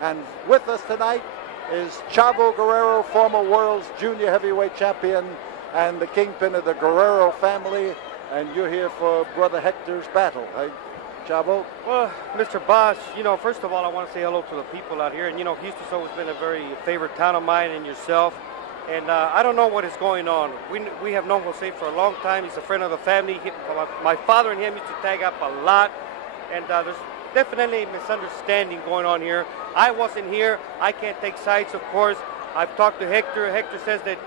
And with us tonight is Chavo Guerrero, former world's junior heavyweight champion and the kingpin of the Guerrero family. And you're here for Brother Hector's battle, hey, Chavo? Well, Mr. Bosch, you know, first of all, I want to say hello to the people out here. And, you know, Houston's always been a very favorite town of mine and yourself. And I don't know what is going on. We have known Jose for a long time. He's a friend of the family. My father and him used to tag up a lot. And there's definitely a misunderstanding going on here. I wasn't here. I can't take sides, of course. I've talked to Hector. Hector says that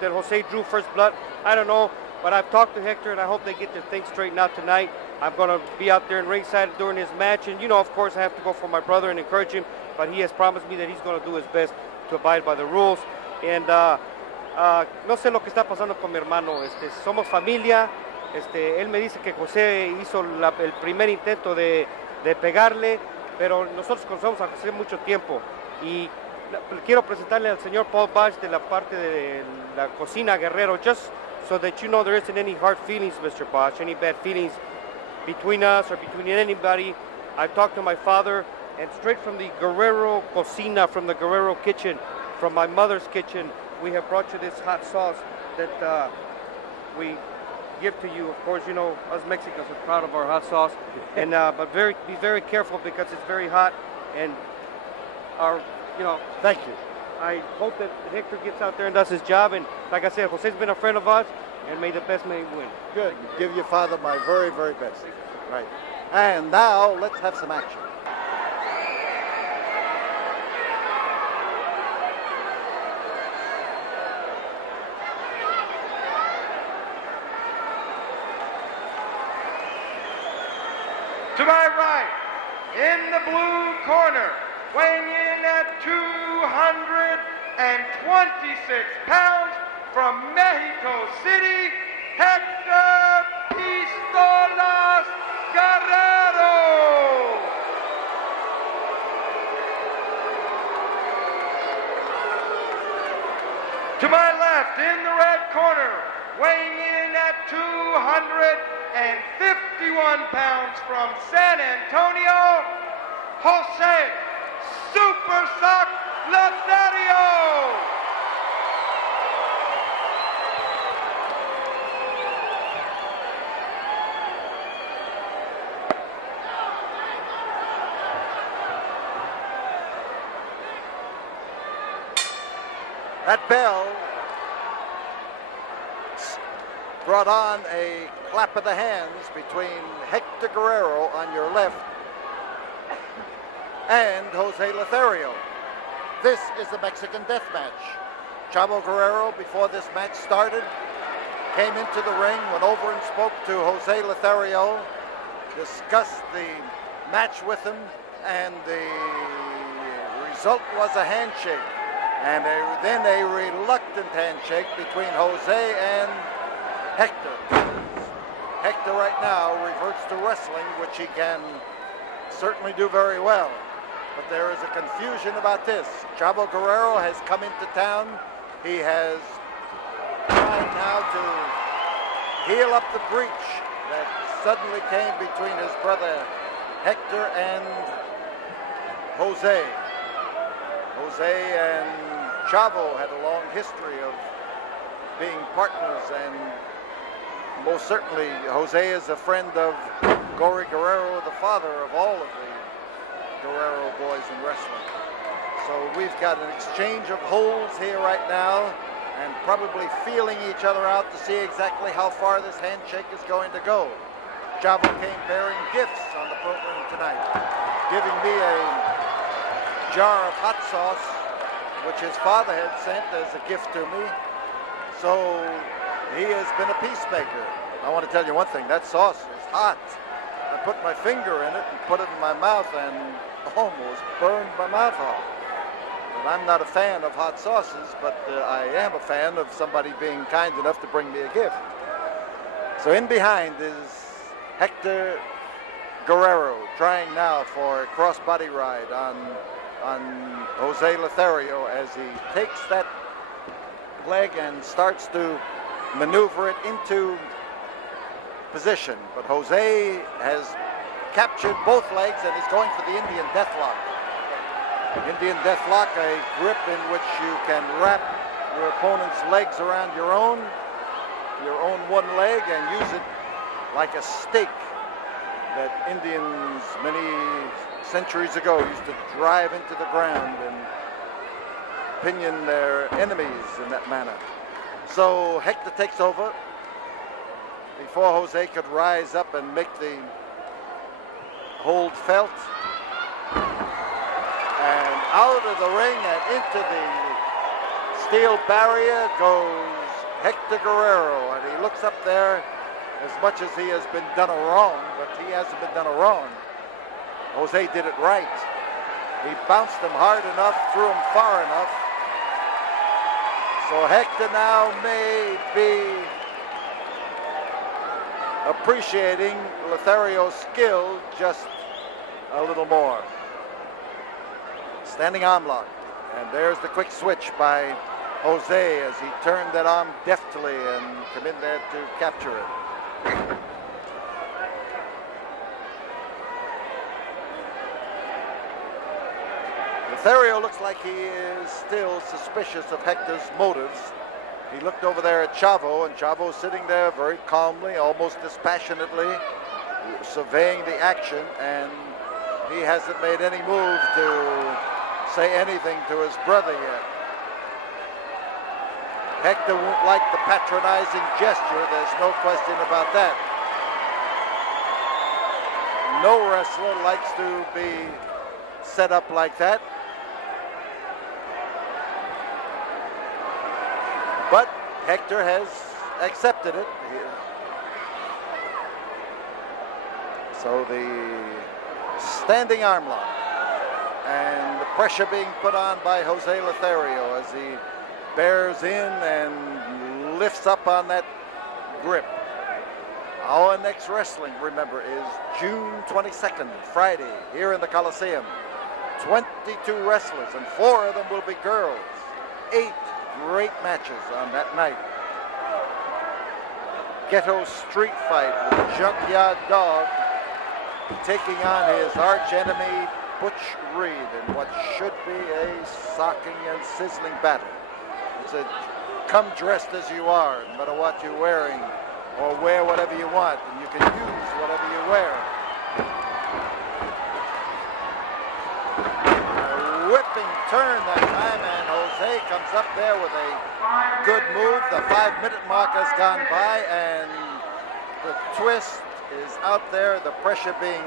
that Jose drew first blood. I don't know, but I've talked to Hector, and I hope they get their things straightened out tonight. I'm going to be out there in ringside during his match, and, you know, of course, I have to go for my brother and encourage him, but he has promised me that he's going to do his best to abide by the rules. And no sé lo que está pasando con mi hermano. Somos familia. Él me dice que José hizo el primer intento de pegarle, pero nosotros conocemos a José mucho tiempo. Y quiero presentarle al señor Paul Bosch de la parte de la cocina Guerrero, just so that you know there isn't any hard feelings, Mr. Bosch, any bad feelings between us or between anybody. I've talked to my father, and straight from the Guerrero cocina, from the Guerrero kitchen, from my mother's kitchen, we have brought you this hot sauce that we give to you. Of course, you know, us Mexicans are proud of our hot sauce, and but be very careful because it's very hot, and you know. Thank you. I hope that Hector gets out there and does his job, and like I said, Jose's been a friend of ours, and may the best man win. Good. Give your father my very, very best. Right. And now let's have some action. To my right, in the blue corner, weighing in at 226 pounds from Mexico City, Hector Pistolas Guerrero. To my left, in the red corner, weighing in at 251 pounds from San Antonio, Jose Super Sock Lothario. That bell brought on a clap of the hands between Hector Guerrero on your left and Jose Lothario. This is the Mexican death match. Chavo Guerrero, before this match started, came into the ring, went over and spoke to Jose Lothario, discussed the match with him, and the result was a handshake. And then a reluctant handshake between Jose and Hector. Hector right now reverts to wrestling, which he can certainly do very well. But there is a confusion about this. Chavo Guerrero has come into town. He has tried now to heal up the breach that suddenly came between his brother Hector and Jose. Jose and Chavo had a long history of being partners, and most certainly Jose is a friend of Guerrero, the father of all of the Guerrero boys in wrestling. So we've got an exchange of holds here right now, and probably feeling each other out to see exactly how far this handshake is going to go. Chavo came bearing gifts on the program tonight, giving me a jar of hot sauce, which his father had sent as a gift to me. So he has been a peacemaker. I want to tell you one thing, that sauce is hot. I put my finger in it and put it in my mouth and almost burned my mouth off. And I'm not a fan of hot sauces, but I am a fan of somebody being kind enough to bring me a gift. So in behind is Hector Guerrero, trying now for a crossbody ride on Jose Lothario as he takes that leg and starts to maneuver it into position. But Jose has captured both legs and is going for the Indian deathlock. Indian deathlock, a grip in which you can wrap your opponent's legs around your own one leg, and use it like a stake that Indians many centuries ago used to drive into the ground and pinion their enemies in that manner. So Hector takes over before Jose could rise up and make the hold felt. And out of the ring and into the steel barrier goes Hector Guerrero, and he looks up there. As much as he has been done a wrong, but he hasn't been done a wrong. Jose did it right. He bounced him hard enough, threw him far enough. So Hector now may be appreciating Lothario's skill just a little more. Standing arm lock. And there's the quick switch by Jose as he turned that arm deftly and come in there to capture it. Lothario looks like he is still suspicious of Hector's motives. He looked over there at Chavo, and Chavo's sitting there very calmly, almost dispassionately, surveying the action, and he hasn't made any move to say anything to his brother yet. Hector won't like the patronizing gesture, there's no question about that. No wrestler likes to be set up like that. But Hector has accepted it. So the standing arm lock and the pressure being put on by Jose Lothario as he bears in and lifts up on that grip. Our next wrestling, remember, is June 22nd, Friday, here in the Coliseum. 22 wrestlers, and 4 of them will be girls. 8 great matches on that night. Ghetto street fight with Junkyard Dog taking on his arch enemy, Butch Reed, in what should be a socking and sizzling battle. It's a come dressed as you are, no matter what you're wearing, or wear whatever you want, and you can use whatever you wear. A whipping turn that time, and Jose comes up there with a good move. The 5-minute mark has gone by, and the twist is out there, the pressure being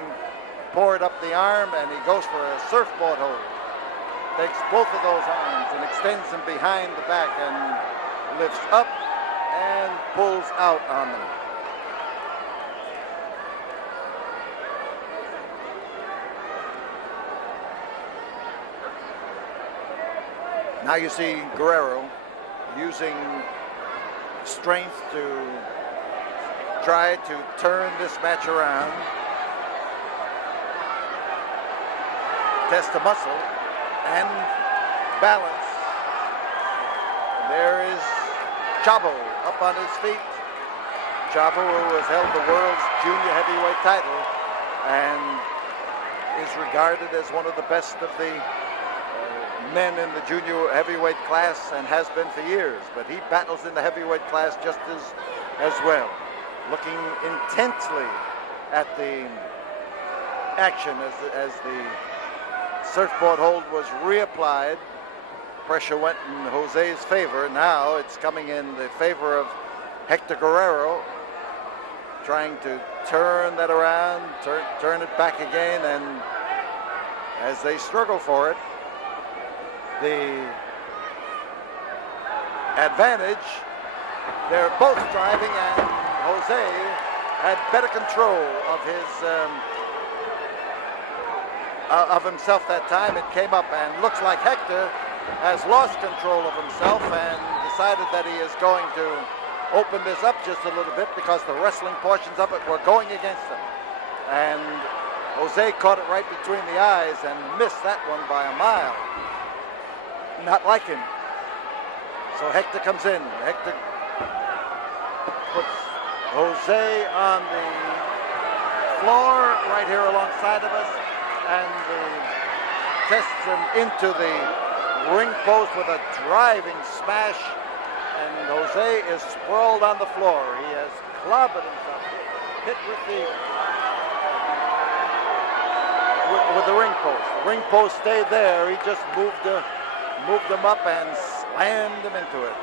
poured up the arm, and he goes for a surfboard hold. Takes both of those arms and extends them behind the back and lifts up and pulls out on them. Now you see Guerrero using strength to try to turn this match around. Test the muscle and balance. And there is Chavo up on his feet. Chavo, who has held the world's junior heavyweight title and is regarded as one of the best of the men in the junior heavyweight class and has been for years, but he battles in the heavyweight class just as well. Looking intently at the action as the surfboard hold was reapplied. Pressure went in Jose's favor. Now it's coming in the favor of Hector Guerrero, trying to turn that around, turn it back again, and as they struggle for it, the advantage, they're both driving, and Jose had better control of his of himself that time. It came up, and looks like Hector has lost control of himself and decided that he is going to open this up just a little bit because the wrestling portions of it were going against him. And Jose caught it right between the eyes and missed that one by a mile. Not like him. So Hector comes in. Hector puts Jose on the floor right here alongside of us, and the tests him into the ring post with a driving smash, and Jose is sprawled on the floor. He has clobbered himself, hit with the ring post. The ring post stayed there. He just moved him up and slammed him into it.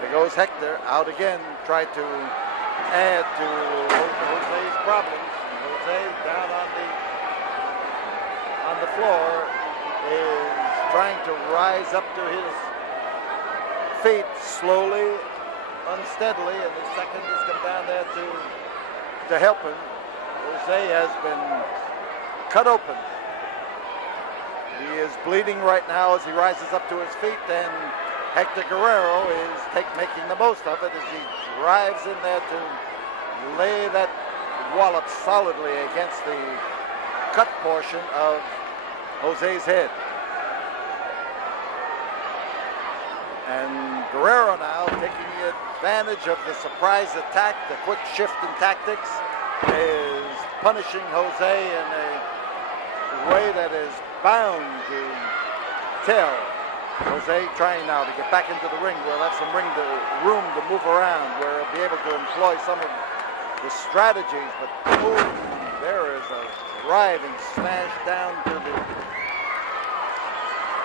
There goes Hector out again, tried to add to Jose's problems. Jose down on the floor is trying to rise up to his feet slowly, unsteadily, and the second has come down there to help him. Jose has been cut open. He is bleeding right now as he rises up to his feet, and Hector Guerrero is making the most of it as he drives in there to lay that wallop solidly against the cut portion of Jose's head. And Guerrero now taking advantage of the surprise attack, the quick shift in tactics, is punishing Jose in a way that is bound to tell. Jose trying now to get back into the ring where he'll have some room to move around, where he'll be able to employ some of the strategies, but boom, there is a driving smash down to the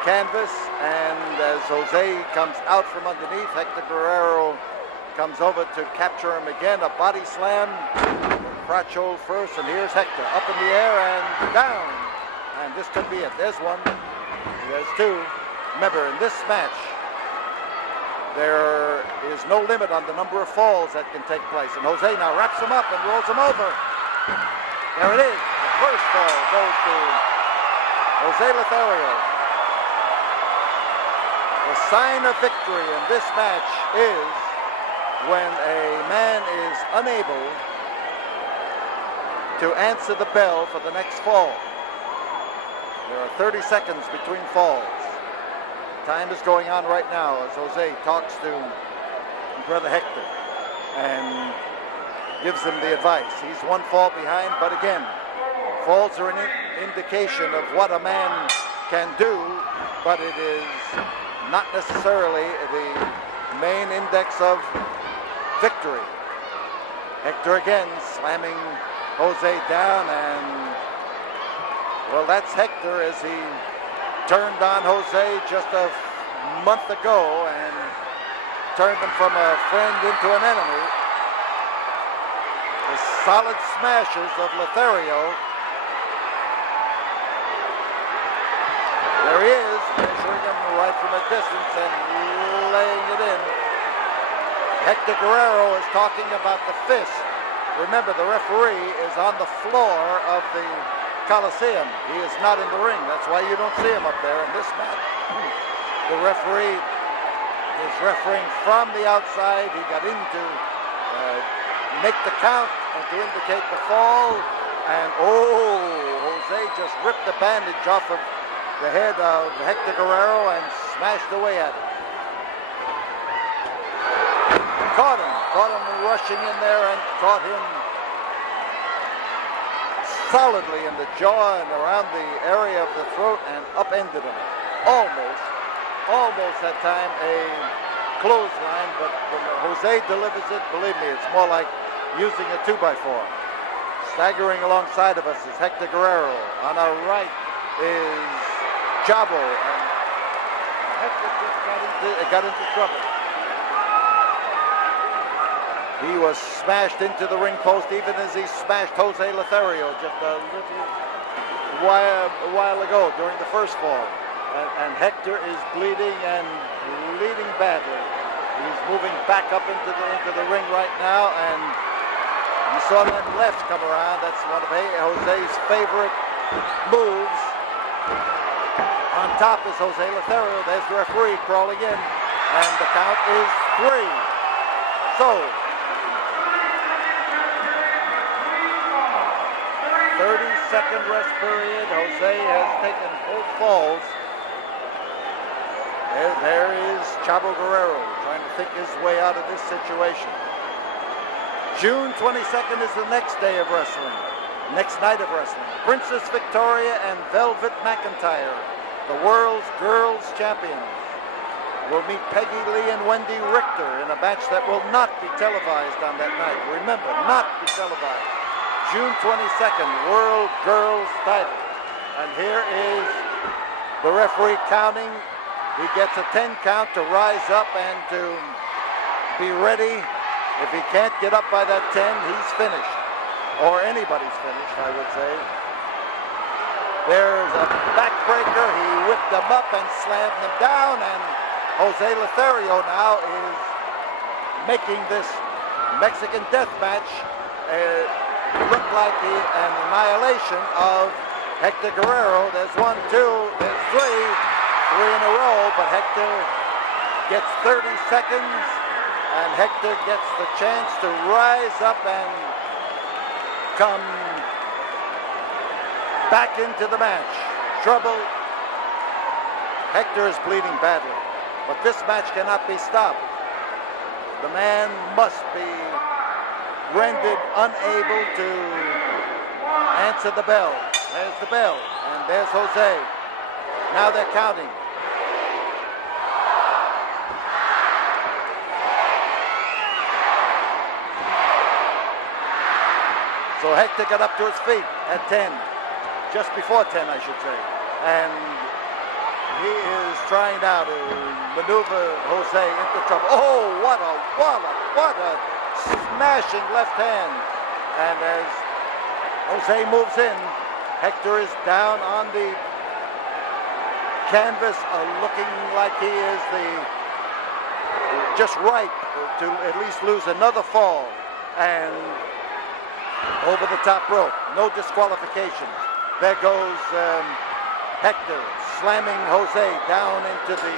canvas, and as Jose comes out from underneath, Hector Guerrero comes over to capture him again, a body slam, crotch hold first, and here's Hector up in the air and down, and this could be it. There's one, there's two. Remember, in this match, there is no limit on the number of falls that can take place. And Jose now wraps him up and rolls him over. There it is. The first fall goes to Jose Lothario. The sign of victory in this match is when a man is unable to answer the bell for the next fall. There are 30 seconds between falls. Time is going on right now as Jose talks to brother Hector and gives him the advice. He's one fall behind, but again, falls are an indication of what a man can do, but it is not necessarily the main index of victory. Hector again slamming Jose down, and well, that's Hector as he turned on Jose just a month ago and turned him from a friend into an enemy. The solid smashes of Lothario. There he is, measuring him right from a distance and laying it in. Hector Guerrero is talking about the fist. Remember, the referee is on the floor of the Coliseum. He is not in the ring. That's why you don't see him up there in this match. The referee is refereeing from the outside. He got in to make the count and to indicate the fall. And Jose just ripped the bandage off of the head of Hector Guerrero and smashed away at it. Caught him rushing in there and caught him solidly in the jaw and around the area of the throat and upended him. Almost that time a clothesline, but when Jose delivers it, believe me, it's more like using a 2x4. Staggering alongside of us is Hector Guerrero. On our right is Chavo, and Hector just got into trouble. He was smashed into the ring post even as he smashed Jose Lothario just a little while ago during the first fall. And Hector is bleeding and bleeding badly. He's moving back up into the ring right now, and you saw that left come around. That's one of Jose's favorite moves. On top is Jose Lothario. There's the referee crawling in, and the count is 3. So 30-second rest period. Jose has taken both falls. There is Chavo Guerrero trying to think his way out of this situation. June 22nd is the next day of wrestling. Next night of wrestling, Princess Victoria and Velvet McIntyre, the world's girls champions, will meet Peggy Lee and Wendy Richter in a match that will not be televised on that night. Remember, not be televised. June 22nd, World Girls title. And here is the referee counting. He gets a 10 count to rise up and to be ready. If he can't get up by that 10, he's finished. Or anybody's finished, I would say. There's a backbreaker. He whipped them up and slammed them down, and Jose Lothario now is making this Mexican death match look like an annihilation of Hector Guerrero. There's 1, 2, there's 3 in a row, but Hector gets 30 seconds, and Hector gets the chance to rise up and come back into the match. Trouble. Hector is bleeding badly, but this match cannot be stopped. The man must be rendered unable to answer the bell. There's the bell, and there's Jose. Now they're counting. So Hector got up to his feet at 10, just before 10, I should say. And he is trying now to maneuver Jose into trouble. Oh, what a smashing left hand. And as Jose moves in, Hector is down on the canvas, looking like he is just right to at least lose another fall. And over the top rope, no disqualification. There goes Hector slamming Jose down into the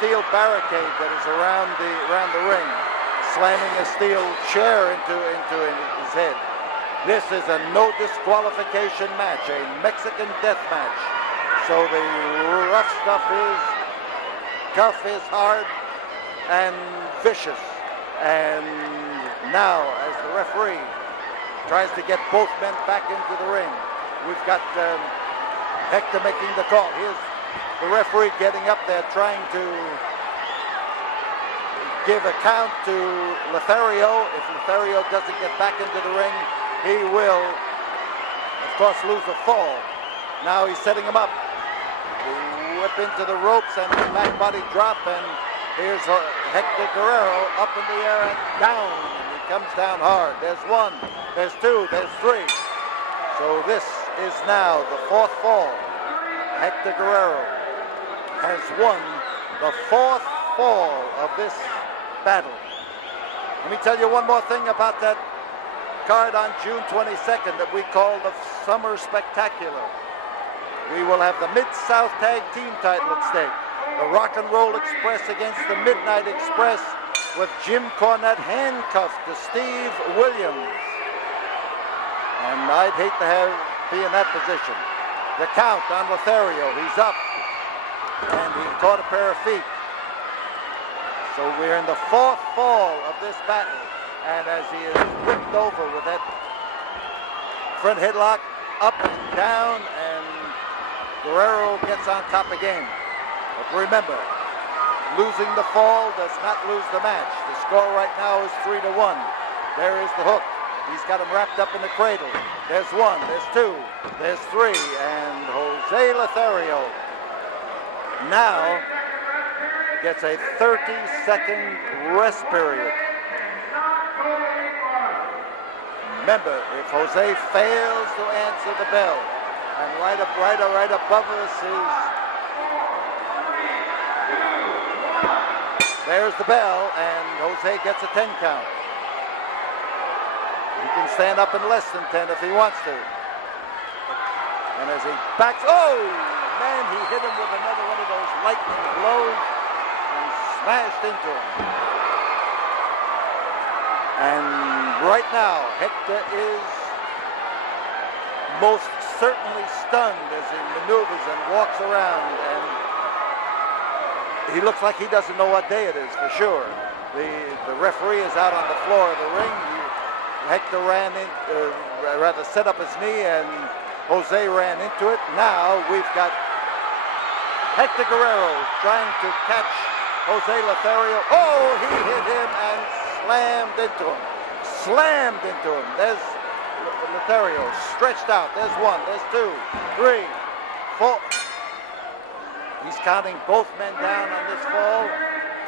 steel barricade that is around the ring, slamming a steel chair into his head. This is a no disqualification match, a Mexican death match. So the rough stuff is tough, is hard, and vicious. And now, as the referee tries to get both men back into the ring, we've got Hector making the call. Here's the referee getting up there trying to give a count to Lothario. If Lothario doesn't get back into the ring, he will, of course, lose a fall. Now he's setting him up. The whip into the ropes and the back body drop, and here's Hector Guerrero up in the air and down. He comes down hard. There's 1, there's 2, there's 3. So this is now the 4th fall. Hector Guerrero has won the 4th fall of this battle. Let me tell you one more thing about that card on June 22nd that we call the Summer Spectacular. We will have the Mid-South Tag Team title at stake. The Rock and Roll Express against the Midnight Express, with Jim Cornette handcuffed to Steve Williams. And I'd hate to be in that position. The count on Lothario. He's up. And he caught a pair of feet. So we're in the 4th fall of this battle. And as he is whipped over with that front headlock, up and down, and Guerrero gets on top again. But remember, losing the fall does not lose the match. The score right now is 3-1. There is the hook. He's got him wrapped up in the cradle. There's 1, there's 2, there's 3, and Jose Lothario now gets a 30-second rest period. Remember, if Jose fails to answer the bell, and right above us is, there's the bell, and Jose gets a 10 count. He can stand up in less than 10 if he wants to. And as he backs, oh, man, he hit him with another one of those lightning blows and smashed into him. And right now, Hector is most certainly stunned as he maneuvers and walks around, and he looks like he doesn't know what day it is for sure. The referee is out on the floor of the ring. Hector ran in, rather set up his knee, and Jose ran into it. Now we've got Hector Guerrero trying to catch Jose Lothario. Oh, he hit him and slammed into him. Slammed into him. There's Lothario stretched out. There's 1, there's 2, 3, 4. He's counting both men down on this fall.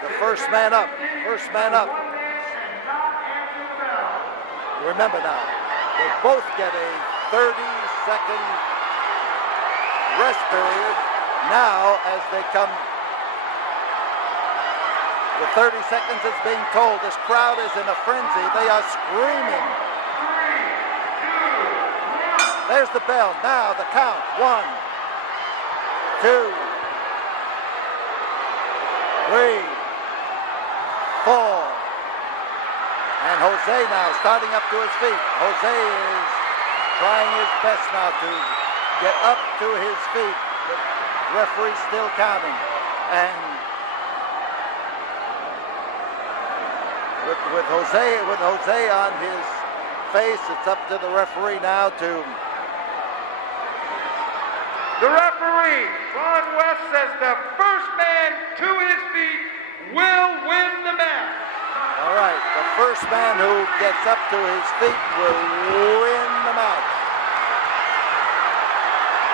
The first man up. First man up. Remember now, they both get a 30-second rest period. Now, as they come, the 30 seconds is being told. This crowd is in a frenzy. They are screaming. There's the bell. Now the count. 1, 2, 3, 4. And Jose now starting up to his feet. Jose is trying his best now to get up to his feet. The referee still counting. And with Jose on his face, it's up to the referee now to... The referee, Ron West, says the first man to his feet will win the match. All right, the first man who gets up to his feet will win the match.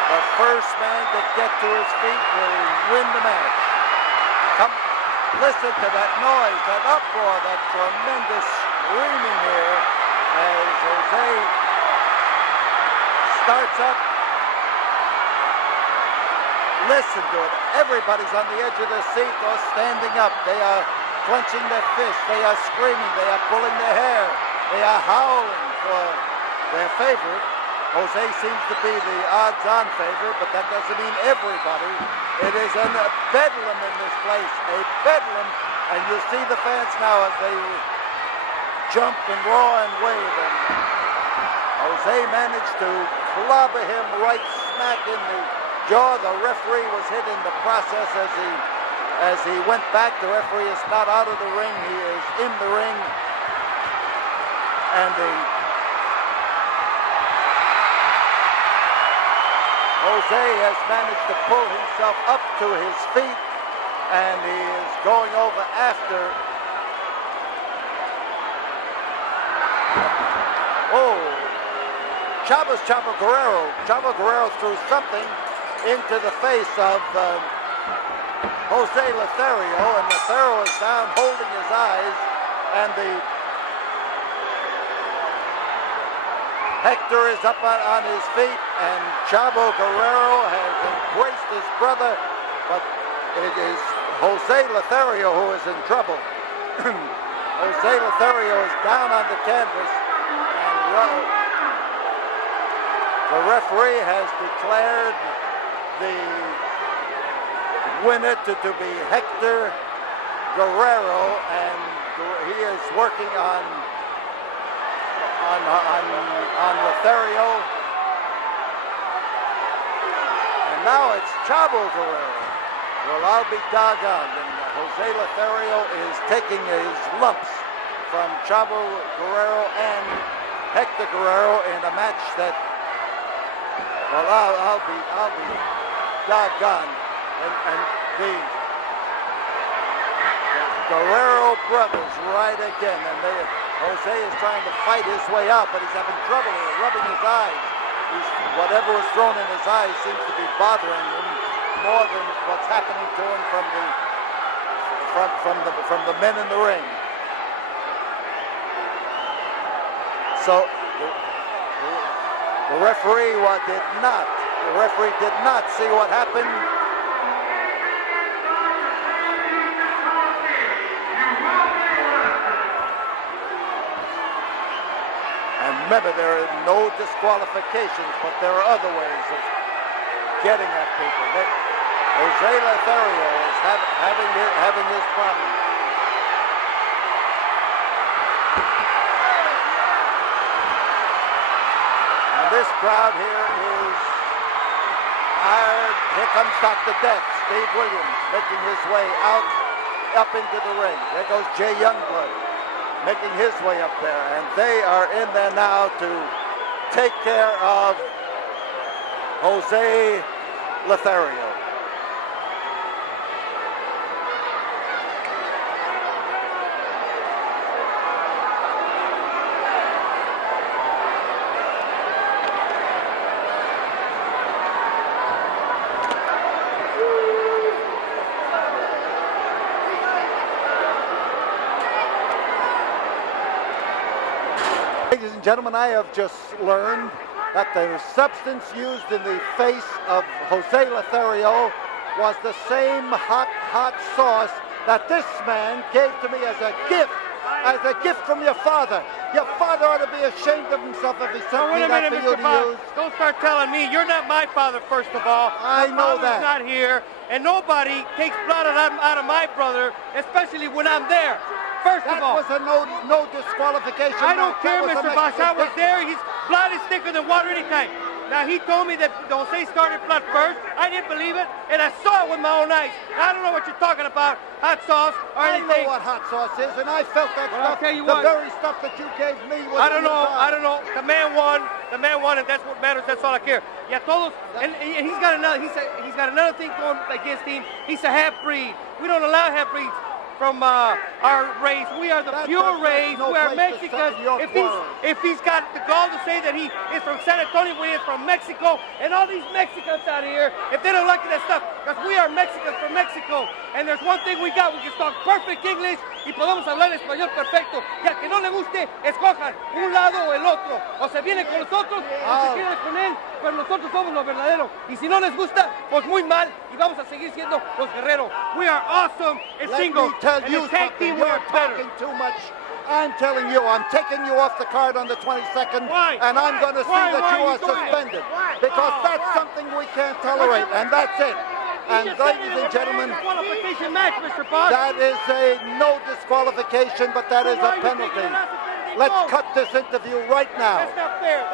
The first man to get to his feet will win the match. Come, listen to that noise, that uproar, that tremendous screaming here as Jose starts up. Listen to it. Everybody's on the edge of their seat or standing up. They are clenching their fists. They are screaming. They are pulling their hair. They are howling for their favorite. Jose seems to be the odds-on favorite, but that doesn't mean everybody. It is a bedlam in this place, a bedlam. And you see the fans now as they jump and roar and wave. And Jose managed to clobber him right smack in the jaw. The referee was hit in the process as he went back. The referee is not out of the ring. He is in the ring. And Jose has managed to pull himself up to his feet, and he is going over after. Oh, Chavo Guerrero. Chavo Guerrero threw something into the face of Jose Lothario, and Lothario is down holding his eyes, and the Hector is up on his feet, and Chavo Guerrero has embraced his brother, but it is Jose Lothario who is in trouble. Jose Lothario is down on the canvas, and the referee has declared the winner to be Hector Guerrero, and he is working on Lothario. And now it's Chavo Guerrero. Well, I'll be doggone. And Jose Lothario is taking his lumps from Chavo Guerrero and Hector Guerrero in a match that, well, I'll be doggone. And the Guerrero brothers right again, and Jose is trying to fight his way out, but he's having trouble here, rubbing his eyes. Whatever was thrown in his eyes seems to be bothering him more than what's happening to him from the men in the ring. So the referee did not see what happened. Remember, there are no disqualifications, but there are other ways of getting at people. Jose Lothario is having his problem. And this crowd here is hired. Here comes Dr. Death, Steve Williams, making his way up into the ring. There goes Jay Youngblood. making his way up there, and they are in there now to take care of José Lothario. Ladies and gentlemen, I have just learned that the substance used in the face of José Lothario was the same hot sauce that this man gave to me as a gift from your father. Your father ought to be ashamed of himself if he sent me that for you to use. Don't start telling me. You're not my father, first of all. I know that. My father's not here, and nobody takes blood out of my brother, especially when I'm there. First of all, that was a no disqualification. I don't care, Mr. Bosch. I was there. His blood is thicker than water anytime. Now, he told me that Jose started blood first. I didn't believe it, and I saw it with my own eyes. I don't know what you're talking about, hot sauce or anything. I know what hot sauce is, and I felt that stuff. I'll tell you the what. very stuff that you gave me was I don't know. The man won, and that's what matters. That's all I care. Yeah, todos, and he's got another. He's got another thing going against him. He's a half-breed. We don't allow half-breeds from our race. We are the pure race. We are Mexicans. If he's got the gall to say that he is from San Antonio, when he is from Mexico, and all these Mexicans out here, if they don't like that stuff, because we are Mexicans from Mexico, and there's one thing we got, we can talk perfect English y podemos hablar español perfecto. Y al que no le guste, escojan un lado o el otro. O se vienen con nosotros, o se quieren con él, pero nosotros somos los verdaderos. Y si no les gusta, pues muy mal, y vamos a seguir siendo los guerreros. We are awesome in singles. Tell you something, you're talking too much. I'm telling you, I'm taking you off the card on the 22nd, and I'm going to see that you are suspended. Because that's something we can't tolerate, and that's it. And ladies and gentlemen, that is a no disqualification, but that is a penalty. Let's cut this interview right now. That's not fair.